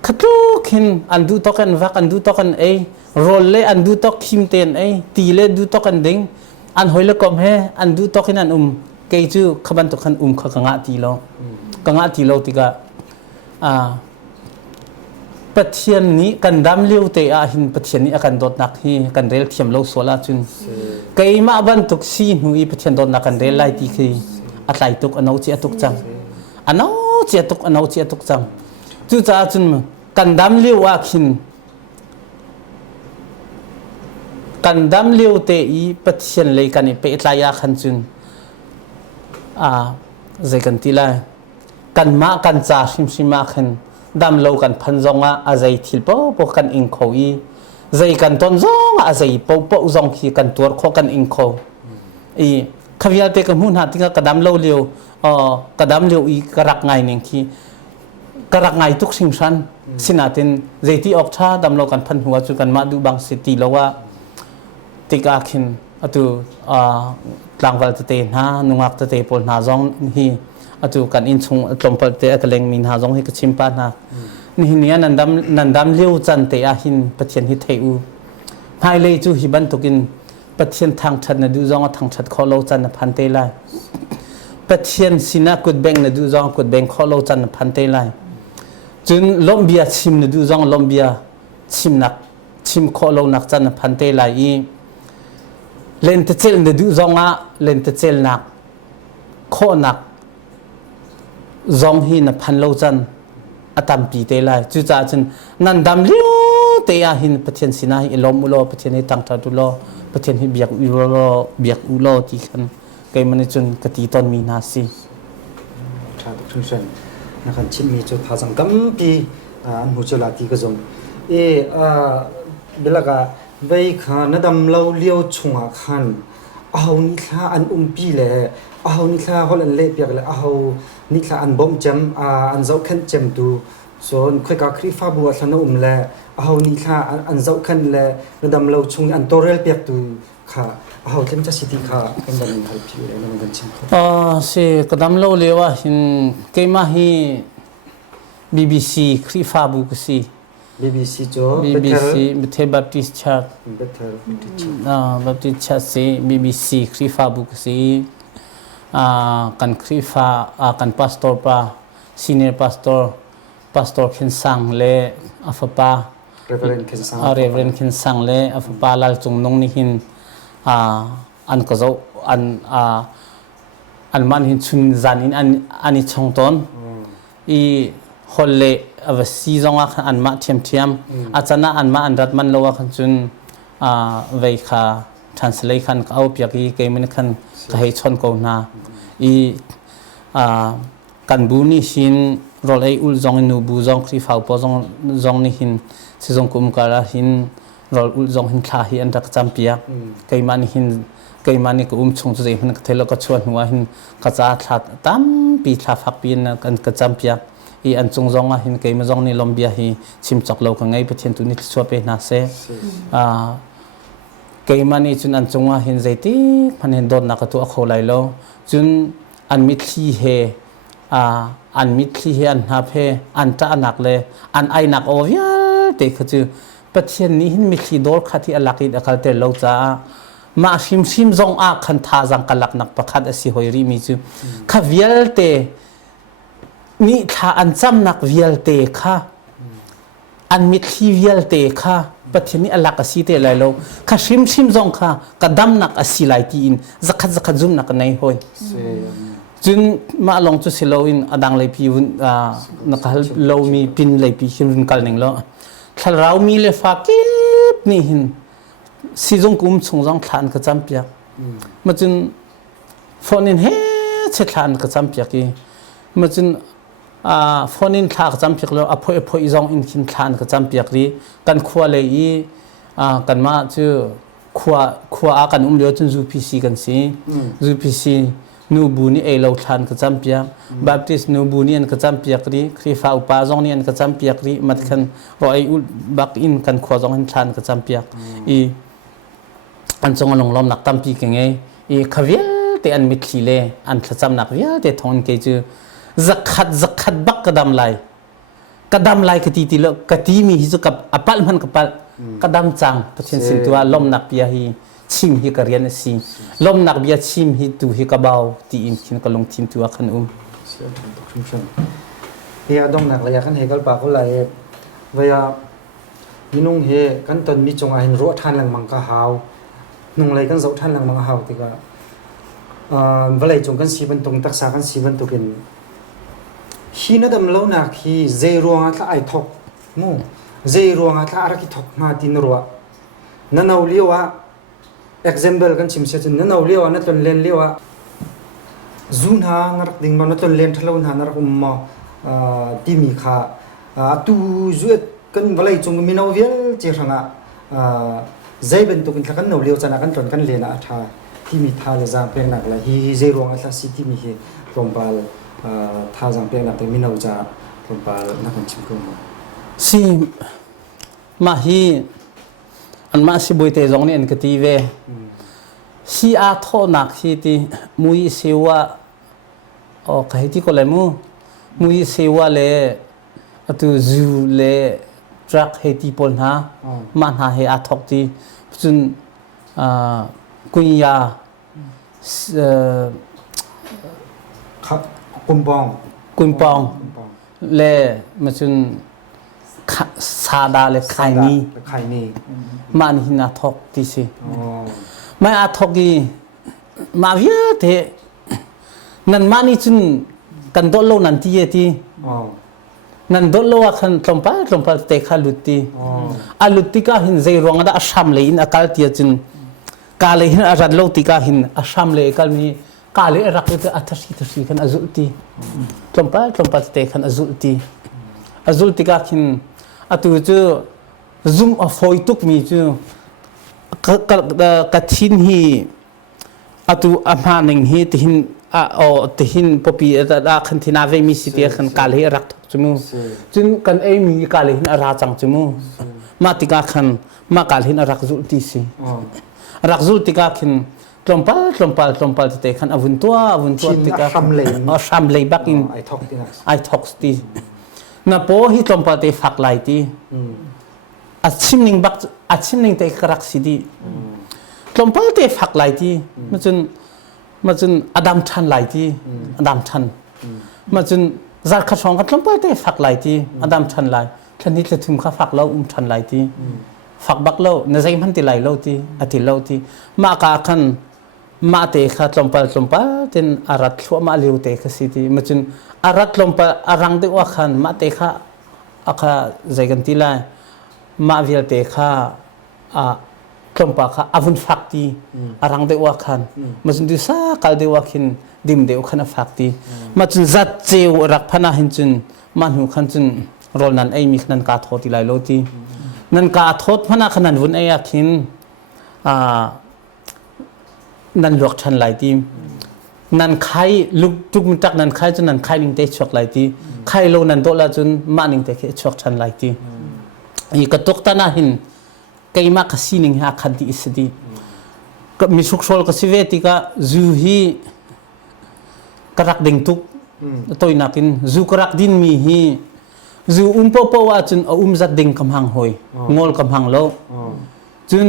ขัดลุกหินอันดูตอกันวักอันดูตอกันโรลเล่อันดูตอกคิมเตนตีเล่ดูตอกันดิ่งอันหอยเล็กก็เฮอันดูตอกินอันเกยจูขบันตุกันข้ากงะตีโลกงะตีโลติกาประเทศนี้กันดำเลี้ยวเตะหินประเทศนี้กันโดดนักฮีกันเรลเทียมโลโซลาจุนเกยมาบันตุกซีนุยประเทศโดดนักกันเรลไลตีคืออัตไลตุกอันเอาเจียตุกจังอันเอาเจียตุกจังจู่จ้าจุนกันดำเลี้ยวขินกันดำเลี้ยวเตอีปัจเจียนเลยกันไปอิตลายาขันจุนใจกันทีละกันมากันจ่าชิมมาขันดำเลี้ยวกันพันจงใจทิลปอกันอิงโคอีใจกันต้นจงใจปอจงขี้กันตัวโคกันอิงโคขวิอาเตกันหุ่นหาที่กระดำเลี้ยวกระดำเลี้ยวอีกระรักไงหนึ่งที่กระรักไงทุกสิ่งชั้นสินาตินใจที่ออกชาดำเลี้ยวกันพันหัวจุกันมาดูบางสติแล้วว่าติกาขินตุกลางวันเตนะนุงักเตปนหาจงฮีตุกันอินชงตลมเปเตะกันเลงมินหาจงฮีกชิมปานะนี่เนี่ยนันดำเลี้ยวจันเตอาหินประเทศฮิเทอูไฮเลยจูฮิบันตุกิน ปะเทียนทางชัดนะดูจองทางชัดขอโลจันนะพันเตไลปะเทียนสินะกุดเบงนะดูจองกุดเบงขอโลจันนะพันเตไลจุนลมเบียชิมนะดูจองลมเบียชิมนักชิมขอโลนักจันนะพันเตไลอีเลนเตเจลนะดูจองอ่ะเลนเตเจลนักขอนักจองฮีนะพันโลจันอาตามปีเตไลจุจ้าจนนันดำเลี้ยวเตียหินปะเทียนสินะอิลมอุโลปะเทียนให้ตังทัดอุโลปะเทียนให้เบียกอุโลเบียกอุโลที่กันไกมันจนกติตอนมีนาซีชาตุชุนเซนนะครับชิมมีจุดทาสังกัมปีอันหูเจลาตีก็จงเบลกาใบขานะดำเราเลี้ยวชงอาคันเอานิทาอันปีเลยเอานิทาฮอลันเล่เปียกเลยเอานิทาอันบอมจำอันเจ้าขันจำดูส่วนค่อยกับคริฟ้าบัวสนุมเลยเอานิทาอันเจ้าขันเลยนะดำเราชงอันโตเรลเปียกดูค่ะเอาเต็มจะสิทธิค่ะเป็นแบบนี้ครับพี่เลยมันกันชิมครับสิกระดำโลเลวะหินเกมาฮี BBC คริฟ้าบุกซี BBC จ้ะ BBC เบเทบัพติสชัดBetter บัพติสชัดซี BBC คริฟ้าบุกซีกันคริฟ้ากันพาสตอร์ปาซีเนียร์พาสตอร์เคนซังเลอัฟปาReverend Kinsang Reverend Kinsang le afa pa lal chung nong ni hin an ko zo an man hin chun zan in ani chong ton I holle ava si zonga an ma thiam achana an ma an rat man lowa khan chun vei kha translate khan au pya ki ke min khan ka hei chon ko na I kan bu ni hin rol ai ul zong nu bu zong khri phau po zong ni hin si zong kum kara hin rol ul zong hin kha hi an rak champia kai man hin kai man ni ko chung chu hin ka thelo ka chuan huwa hin ka cha thlat tam pi thla phak pin kan ka champia I an chung zong a hin kai ma zong ni lombia hi chim chok lo ka ngai pathian tu ni chua pe na se kai man ni chun an chung a hin zaiti phan hin don na ka tu a kholai lo chun an mi thi heอันมิตรที่อันนับเฮอันจะนักเลยอันไอนักโอเวียเด็กคือประเทศนี้มิตรดอลขัดที่อลักอิดอคัลเตลเราจะมาชิมจงอาคันท่าจังกัลักนักประคัดอสิหอยรีมิจูข้าเวียลเตนี่ท่าอันจำนักเวียลเตค่ะอันมิตรที่เวียลเตค่ะประเทศนี้อลักอสิเตเลยเราข้าชิมจงค่ะกระดำนักอสิไลตีอินจะขัดจุ่มนักในหอยจึงมาลองจุดเสลวินอดังเลยพี่วุ้นนักเรามีปินเลยพี่ขึ้นกันหนึ่งแล้วถ้าเรามีเลฟ้ากิบนี่หินซีจงกุมชงจงทานกระจำเปียกมาจึงฟอนินเฮเช็ดทานกระจำเปียกีมาจึงฟอนินทากระจำเปียกแล้วอภัยจงอินขินทานกระจำเปียกดีกันขวาเลยกันมาชื่อขวากันเลี้ยวจนจูพีซีกันสิจูพีซีนูบูนี่เอเราทานกระจำเปียกบัพติสนูบูนี่อันกระจำเปียกรีครีฟ้าอุปาจงนี่อันกระจำเปียกรีมัดกันรอยอุบักอินกันขวาจงอันทานกระจำเปียกอันจงลงล้อมนักตั้มปีกันไงขวิลแต่อันมิดขีเลอันกระจำนักวิลแต่ทอนเกจือจักขัดบักกระดำไหลกระตีติเลกระตีมีฮิจุกับอปัลมันกับปัลกระดำจังประเทศสินตัวล้อมนักเปียฮีชิมฮิกเรียนสิลมนักเบียชิมฮิตูฮิกบ่าวที่อินคินก็ลงทีมตัวขันเฮียดงนักเลยขันเฮกัลปากก็เลยเวียมินุ่งเฮกันตอนมีจงอาหินรัวท่านหลังมังกะฮาวนุ่งเลยกันเจ้าท่านหลังมังกะฮาวที่ก็เวลาจงกันสีบรรทุกตักษากันสีบรรทุกินฮีนัดมเล่านักฮีเจรัวงาไอทอกมูเจรัวงาอารักิทอกมาตินรัวนั่นเอาเลี้ยวexample kan chimse chin na lewa na ton len lewa zun ha ngarak ding ma na ton len thalo na narak umma timi kha tu zuet kan balai chung mi no vel che ranga zai ben to kan thakan no lewa chana kan ton kan lena atha timi tha le jang peng nak la hi zero nga tha si timi he rombal tha jang peng nak te mi no ja rombal na kan chim ko si ma hiอันมาสิบุยเตจงนี่อันกตีเวsi a tho nak si ti mui sewa o kai ti ko le mui sewa le atu zu le truck he ti pol na man ha he a thok ti chun กุญยาครับกุมปอง กุญปอง กุมปอง เลมาจุนซาดาเลไข่นี้ ไข่นี่ มันหินาทอกที่สิ อ๋อ ไม่อาทอกีมาเวียเทนั่นมานี่จุนกันโดโลนันที่เยตี อ๋อ นั่นโดโลว่าคันตรมไปเตะขาลุตี อ๋อ อาลุติกาหินใจรวงada asam le in akal tia chun kale hin arat lo tika hin asam le kal ni kale rak te athasi kan azulti tompa te kan azulti ka hin atu chu zoom a foi tuk mi chu ka thin hi atu amaning hi tin a o tin popi da khan thina ve mi si te khan kale rak chumu chun kan ei mi kale hin ara chang chumu ma tika khan ma kal hin rak zul ti si อ๋อ rak zul tika khin tlompal te khan avun tua tika sham lei bak in ไอทอกที่นั่น ai thok ti na po hi tlompal te fak lai ti อืม achim ning te karak si di tlompal te fak lai ti ma chun adam than lai ti adam than ma chun zar kha song ka tlompal te fak lai ti adam than lai thani le thum kha fak lo than lai ti fak bak lo na zai man ti lai lo ti ati lo ti ma ka khan ma te kha tlompal ten arat thua ma liu te kha si ti ma chun arat tlompal arang de wa khan ma te kha akha zai kan ti lai ma vial te kha a tlompal kha avun fak ti arang de wa khan ma chun du sa kal de wa khin dim de khana fak ti ma chun zat cheu rak phana hin chun man hu khan chun rol nan ai mi khan ka thoti lai lo ti nan ka thot phana khanan vun ai akhin nan lok than lai ti nan khai luk tuk tak nan khai chun nan khai ning te chok lai ti khai lo nan do la chun ma ning te khe chok than lai ti i ka tok ta na hin keima ka sining ha khan ti isdi ka mi suk sol ka siveti ka zu hi karak ding tuk toy nakin zu karak din mi hi zu po wa chun zat ding kam hang hoi ngol kam hang lo อ๋อ chun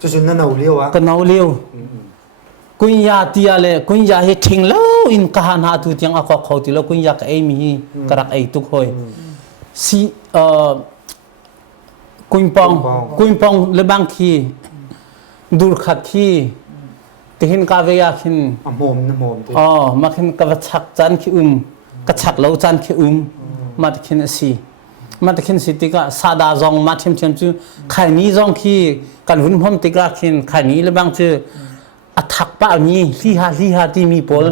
จุดนั้นเอาเลี้ยวอ่ะ ka nau leo kunya tia le kunya he thing lo in ka na tu tiang a ko kho ti lo kunya ka ei mi hi karak ei tuk hoi si kuimpong le bang khi dur khat khi tihin ka ve ya khin อ่ะโมมนะโมมที่ ma khin ka chak chan khi ka chak lo chan khi ma khin si ma khin si tika sada zong ma chem chu khai ni zong khi kan hun hom tika khin khai ni le bang chu athak pa ni li ha ti mi pol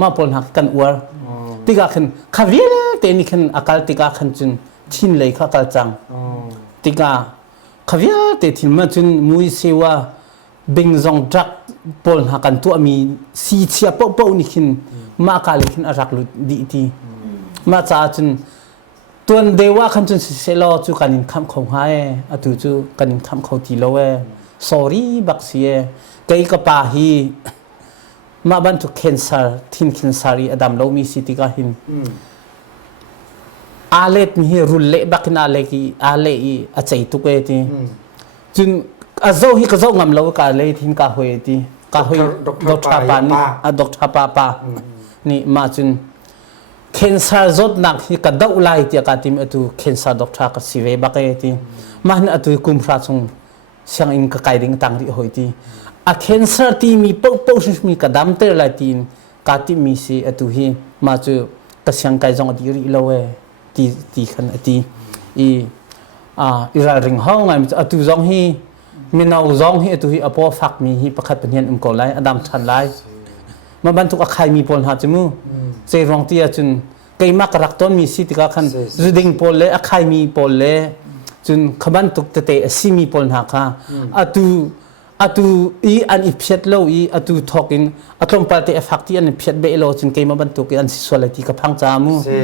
ma pol hak kan war tika khin khavia te ni khin akal tika khan chun thin lei kha kal chang อ๋อ tika khavia te thin ma chun mui sewa bing zong drak pol hakan tu ami si chia po ni khin ma ka le khin arak lu di ti ma cha chun tuan dewa khan chun se lo chu kanin kham khong ha e atu chu kanin kham kho ti lo e sorry bak si e kai ka pa hi ma ban tu cancer thin cancer i adam lo mi si ti ka hin อืม alet mi hi rulle bakin ale ki ale i a chei tu ke ti อืม chun a zo hi ka zo ngam lo ka le thin ka hoi ti ka hoi Dr. pa ni Pa. a doctor pa ni ma chun cancer zot nak hi ka dau lai ti ka tim atu cancer doctor ka sive ba ke ti man atu kum fra chung siang in ka kai ding tang ri hoi ti a cancer ti mi po mi ka dam ter la tin ka ti mi si atu hi ma chu ka siang kai jong di ri lo we ti khan ati i ira ring hong ngai atu zong hi minau zong hi atu hi apo fak mi hi pakhat panian ko lai adam than lai ma ban tuk a khai mi pol ha chmu che rong ti a chun keima karak ton mi si tika khan zuding pol le a khai mi pol le chun khaban tuk te asimi pol na kha atu i an iphet lo i atu thokin atlom palte afakti an iphet be lo chun keima ban tuk an sisuality ka phang cha mu เซ่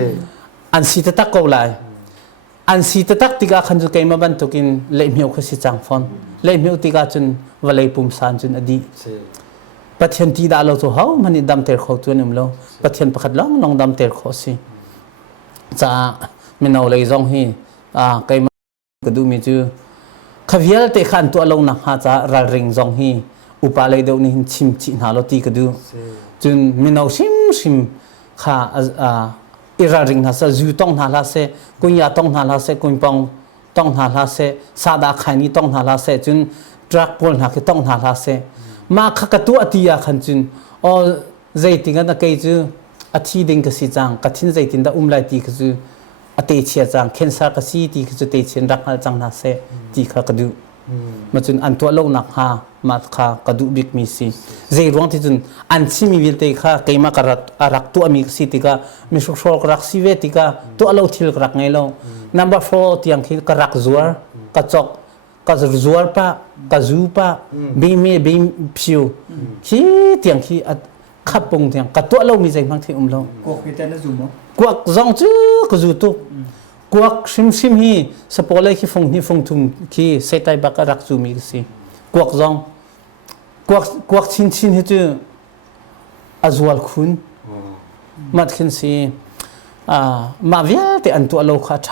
an si ta tak ko lai an si ta tak tika khan ju keima ban tukin le miu kha si chang phon le miu tika chun walei pum san chun adi เซ่ pathian ti da lo to hau mani dam ter kho tu nim lo pathian pakhat long long dam ter kho si cha minau lei zong hi keima ka du mi chu ขวิลเตขันตัวเราหนักหาจะรัลริงจงฮีอุปาเลยเดี๋ยวนี้ชิมชินาโลตีก็ดูจนมินเอาชิมข้าอิรัลริงน่าจะจูต้องน่าละเสกุญยาต้องน่าละเสกุญปองต้องน่าละเสซาดาขันนี้ต้องน่าละเสจนดรักพลนักต้องน่าละเสมาขกตัวตียาขันจนอ๋อใจติงกันตะเกียจูอาทิตย์ดิงก็สิจังกัดทิ้งใจติงได้ไลตีก็จูอเตเชียจังเคนซากสีตีก็จูเตเชียนรักนัลจังน่าเสตีข้ากระดูมาจนอันตัวโลกหนักฮามาข้ากระดูบิกมีสิใจร้องที่จนอันซิมีวิลเตข้าเกี่ยมากระรักตัวมีสิติกามีสุขโชครักสิเวติกาตัวเราทิลกรักไงเรา number 4ที่ยังคิดกรักจัวกระจกกระจัวปะกระจูปะบีเมบีผิวที่ที่ยังคิดขับปงที่ยังกระตัวเรามีใจบางที่เรา กวกพิจารณาจุ่ม กวักจงจื้อกระจูตุกวักชิมฮีสปอร์เลยที่ฟงนี่ฟงทุ่มที่เซตัยบักรักจูมีสิกวักจงกวักชินให้จื้ออาจวลคุณมัดขึ้นสิมาเวียแต่อันตัวเราขาด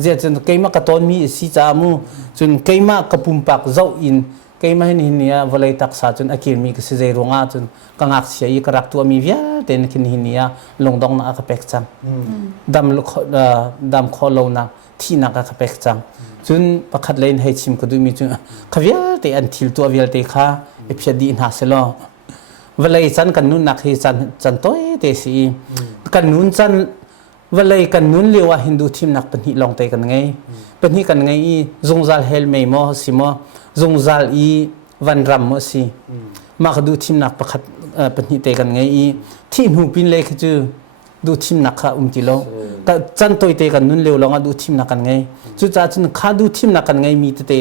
เจ้าจนเกี่ยมากระต้นมีสิจามูจนเกี่ยมากระปุ่มปากเจ้าอินเกี่ยมาให้หินเนียวลัยตักษาจนอากิรมีก็สิใจรงอาจนกังอักเสียอีกรักตัวมีเวียแต่ในหินเนียลงดองนักเป็กจังดำขอเรานักที่นักเป็กจังจนประคัดเล่นให้ชิมก็ดูมีจนขวิลแต่อันทิลตัวเวียแต่ข้าเอพิดีนหาเสลอเวลาจันกันนุนนักให้จันตัวเตสีกันนุนจันเวลากันนุนเรียกว่าฮินดูทีมนักเป็นหิลองเตกันไงเป็นหิกันไงอีจงจัลเฮลเมย์มอสิมอจงจัลอีวันรัมมอสิมาดูทีมนักประคัดเป็นหิเตกันไงอีที่หูปินเลยคือจูดูทีมนักข้าติโลก็จันตัวเตกันนุนเรียวลองดูทีมนักกันไงจุดจ้าจนข้าดูทีมนักกันไงมีเต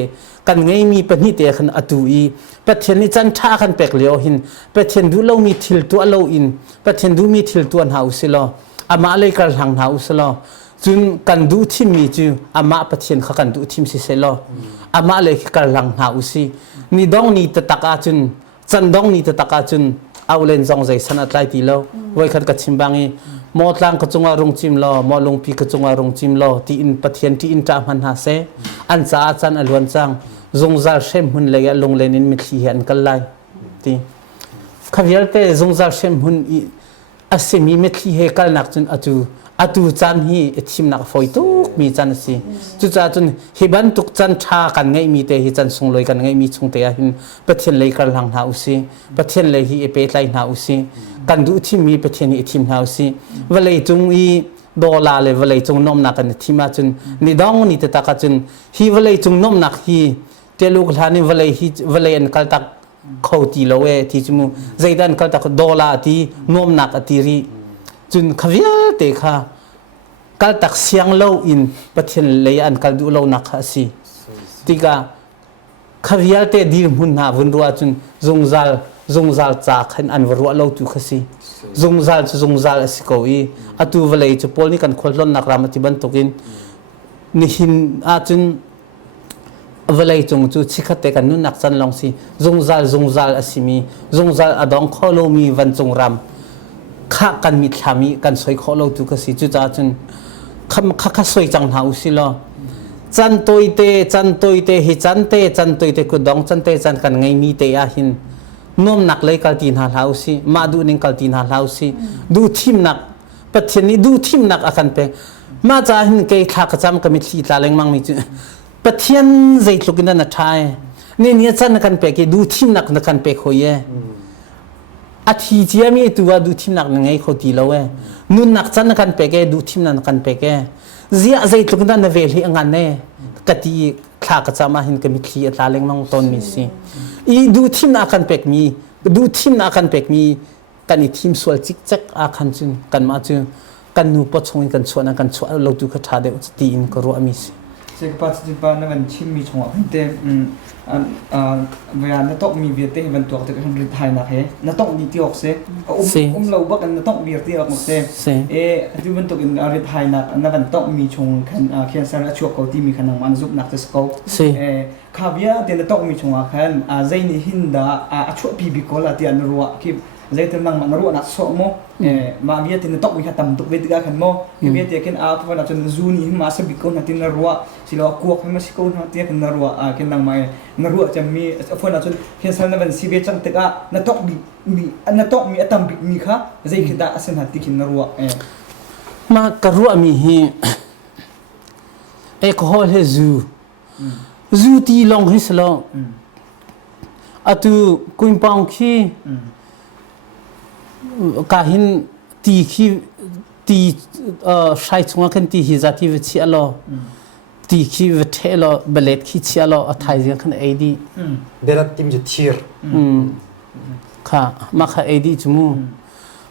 กันไงมีเป็นหิเตกันอตูอีประเทศนี้จันท่ากันเป็กเลียวหินประเทศดูเรามีทิลตัวเราอินประเทศดูมีทิลตัวหาวสิโลอามาเลยกันทางหาอุสลอจุนกันดูทีมมีจูอามาปะเทียนเขากันดูทีมสิเซลออามาเลยกันทางหาอุสินี่ดองนี่ตะตักอาจุนจันดองนี่ตะตักอาจุนเอาเล่นจงใจสนัดไล่ตีโลไว้ขัดกับชิมบางีมอตลังกระจงอารมณ์จิมโลมอลงปีกระจงอารมณ์จิมโลที่อินปะเทียนที่อินจามันหาเซอันซาจันอลวนจังจงจัลเชมหุนเลยลงเล่นมิตรเห็นกันไล่ที่ขวิลเตจงจัลเชมหุนอาศัยมีเม็ดที่ให้กันนักจนอตูจันฮีทีมนักฝอยตุกมีจันสิจุดจนฮิบันตุกจันชากันไงมีแต่ฮิจันทรงลอยกันไงมีทรงแต่หินประเทศเลยกันหลังหาอุสิประเทศเลยฮิเอเปตไลหาอุสิกันดูที่มีประเทศนี้ทีมหาอุสิเวลาจงอีดอลลาร์เลยเวลาจงน้อมนักกันทีมาจนนิดองนิตตะกันจนฮิเวลาจงน้อมนักฮิเจลูกหลานเวลาฮิเวลาอันกัลตักเขาตีโลเวที่จมูใจดันกัลตักดอลลาร์ที่น้อมนักอติรีจนขวิลเตค่ะกัลตักเสียงเล่าอินประเทศเลยอันกัลดูเล่านักสิที่กาขวิลเตดีมุนหาวันรัวจนจงจัลจากขันอันวรัวเล่าตุกสิจงจัลสิเขาอีอตูเวลัยจะพอลนี่กันคนล้นนักรามติบันตุกินนี่หินอาจนเวลาจงจูชิคัตเตกันนุนักจันลองสิจงจัลอสิมีจงจัลอดองข้อโลมีวันจงรำข้ากันมีทามีกันสวยข้อโลตุกสิจุดอาจนข้าสวยจังหาอุสิลอจันตัวเตฮิจันตัวเตกุดองจันเตจันกันไงมีเตอาหินน้อมนักเลยกัลตีนหาลาอุสิมาดูนิงกัลตีนหาลาอุสิดูทีมนักประเทศนี้ดูทีมนักอากันเปมาจากหินเกยข้ากระจำกมิตรีตาเลงมังมีจุประเทศใจลุกินนันทายเนี่ยจันกันเปกดูทีมนักนักันเปกโอยอาทิตย์มีตัวดูทีมนักไงเขาตีเรานุนนักจันกันเปกดูทีมนักกันเปกเสียใจลุกินนันเวลีงานเนี่ยกติข้ากระจำมาหินกมิตรีตาเลงมังตอนมีสิอีดูทีมนักกันเปกมีดูทีมนักกันเปกมีกันอีทีมส่วนจิกจักอาคันจึงกันมาจึงกันนูปชงกันส่วนเราดูกระทาเดียวตีอินก็รู้มีสิเสกปัจจุบันนั้นมันชิมมีชงอ่ะเต็มเวลานักต้องมีเวียดเตมันตัวตึกหันริไทยนะเฮ้นักต้องมีที่ออกเสเราบักกันนักต้องมีที่ออกหมดเสที่มันตัวอินริไทยนะนักมันต้องมีชงคันเขียนสารชั่วเขาที่มีขนาดมันซุปนักจะสกอข้าเวียเดี๋ยวนักต้องมีชงอ่ะคันใจนี่หินดาชั่วปีบิโกลาที่อันรัวคิด zai tu nang man ru na so mo ma bia tin tok wi hatam tuk vet ga khan mo bia te ken a thwa na chun zu ni ma sa biko na tin na ruwa silo ku kha ma siko na te kan na ruwa a ken nang mai na ruwa cham mi phwa na chun ken sal na ban si be chang te ka na tok na tok mi atam bi mi kha zai khida asen ha ti kin na ruwa ma ka ruwa mi hi alcohol he zu ti long hi slo atu kuin pang khi ka hin ti khi ti sai chunga kan ti hi zati ve chi alo ti khi ve the lo belet khi chi alo a thai jing kan ad berat tim je thir kha ma kha ad chumu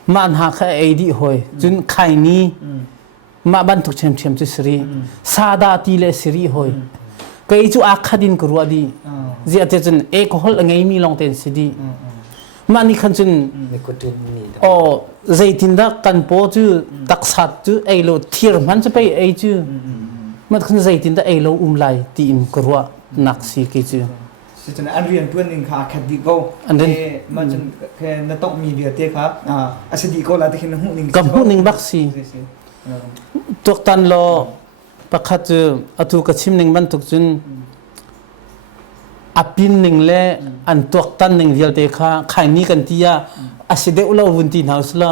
man ha kha ad hoi chun khai ni ma ban tuk chem chem chu sri sada ti le sri hoi kai chu a khadin ku ruadi zia te chun alcohol ngai mi long ten sidi mani khan chun nicotine ni o zaitin da kan po chu taksat chu ailo thir man chu pe ai chu mat khan zaitin da ailo umlai ti in ku ruwa naksi ki chu si chun an rian tuan ning kha khadi go ma chun ke na tok mi dia te kha asidi ko la te khin hu ning kam hu ning baksi tok tan lo pakhat chu atu ka chim ning man tuk chun apin ning le an tok tan ning vial te kha khai ni kan tia aside ulo vun tin house la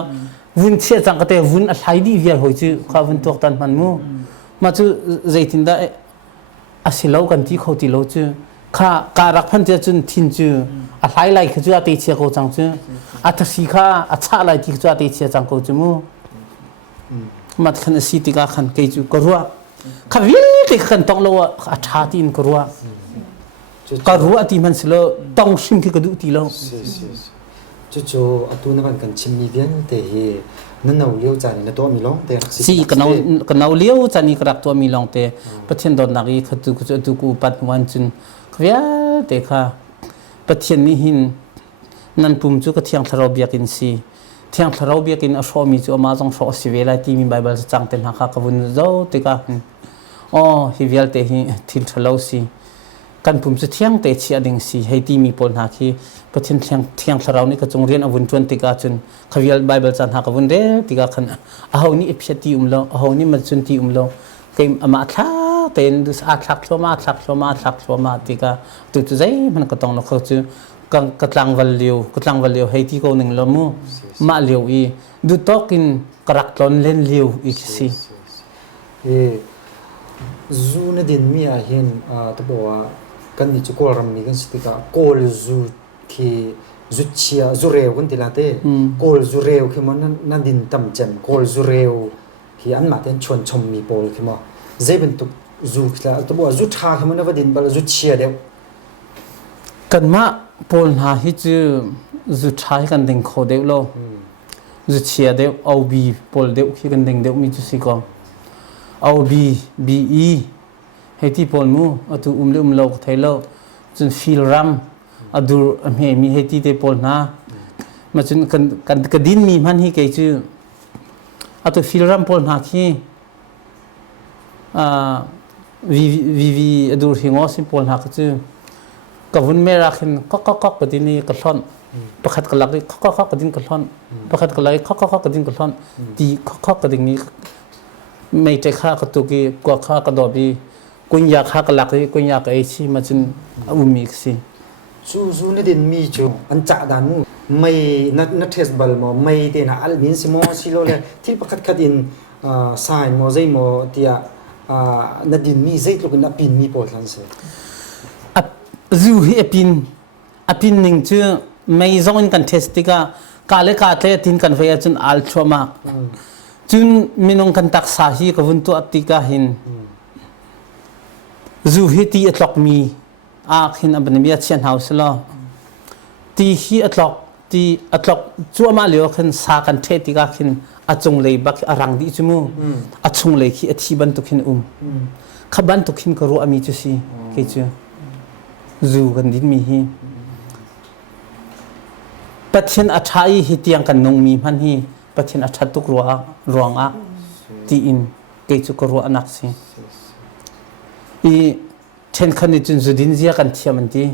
vun che chang ka te vun a thlai di vial hoi chu kha vun tok tan man mu ma chu zaitin da asilo kan ti kho ti lo chu kha ka rak phan te chun thin chu a thlai lai kha chu a te che ko chang chu a tha si kha a cha lai ti chu a te che chang ko chu mu mat khan si ti ka khan ke chu ko ruwa kha vil te khan tong lo a tha tin ko ruwa ka ruwa ti man silo tong sim ki ka du ti lo chu atu na kan chim mi vian te hi na nau liu cha ni na to mi long te si ka nau liu cha ni ka rak to mi long te pathian don na ri khatu ku tu ku pat wan chun khwia te kha pathian ni hin nan pum chu ka thiang tharo biakin si thiang tharo biakin a sho mi chu ma jong sho si vela ti mi bible chang ten ha kha ka bun zo te ka o hi vial te hi thin thalo si kan pum chu thiang te chi ading si hei ti mi pol na khi pathin thiang tharau ni ka chung rian avun 20 ka chun khavial bible chan ha ka vun re ti ka khan a ho ni epshati umlo a ho ni ma chun ti umlo keim ama tha ten dus a thak thloma ti ka tu zai man ka tong lo kho chu ka tlang val liu hei ti ko ning lo mu ma liu I du tokin karak tlon len liu I si zu na din mi a hin to bo kan ni chu ko ram ni kan stika kol zu ki zu chia zu reu kan tilate kol zu reu ki mon na din tam chem kol zu reu ki an ma ten chon chom mi pol ki mo zeben tu zu kla to bo zu tha ki mon na din bal zu chia de kan ma pol na hi chu zu tha kan ding kho de lo zu chia de au bi pol de ki kan ding de mi chu si ko au bi heti pol mu atu umlo thailo chun feel ram adur me mi heti te pol na ma chun kan din mi man hi ke chu atu feel ram pol na khi vi adur hingo sim pol na ka chu ka vun me rakhin kok ka din ni ka thon pakhat ka lak kok ka din ka thon pakhat ka lai kok ka din ka thon ti kok ka ding niไม่ใจข้าก็ตุกีกว่าข้าก็ดอบีกุญยาข้าก็หลักเลยกุญยาก็ไอชีมาจนอุมิกสิซูนี่ดินมีจูอันจ่าดานูไม่นัดเทสบอลมอไม่เดน่าอัลมินซิโมซิโลเลยที่ประคัดดินสายมอใจมอเตียนัดดินมีใจลูกนับปินมีโพลันเซจูฮีอปินหนึ่งชื่อไม่จ้องกันเทสติกากาเลกาเตตินกันไฟจนอัลทรมาจุนมินงกันตักสาฮีกับวันตัวติกาหินจูฮีตีอัตลอกมีอาหินอับนมีอัตเชียนเฮาส์ลอตีฮีอัตลอกจัวมาเหลียวขันสากันเทติกาหินอัจงเลยบักอารังดีจุมูอัจงเลยขี้อัฐิบันตุกินขบันตุกินก็รู้อามีจุสีเกจูจูกันดินมีฮีปัจเจนอัฐายฮิตียงกันนงมีพันฮีปัจเจนอัฐตุกรวงอ่ะตีอินเกจูกรัวนักสิอีเช่นขันนี้จุนจุดินเซียกันเทียมมันที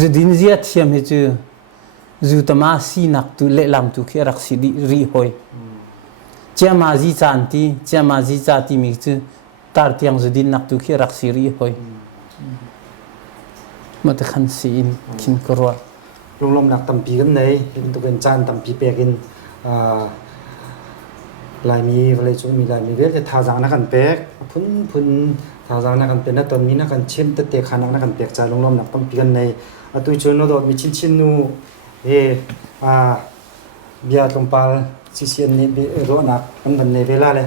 จุดินเซียเทียมให้จู zutama si nak tu le lam tu khi rak si ri hoi chama ji chan ti chama ji cha ti mi chu tar tiang zudin nak tu khi rak si ri hoi mata khan si in kin korwa ลุงลมหนักตำปีกันไหนเป็นตัวเป็นจานตำปีเปียกินลายมีอะไรช่วงมีลายมีเวททาจางนักกันเปียกพุนทาจางนักกันเป็นนักตอนมีนักกันเชื่อมตะเตะขานักนักกันเปียกใจลุงลมหนักตำปีกันไหนตุยชวนโนดมีชินนูเบียร์ลงปาซีเซียนนี่รอนักมันในเวลาเลย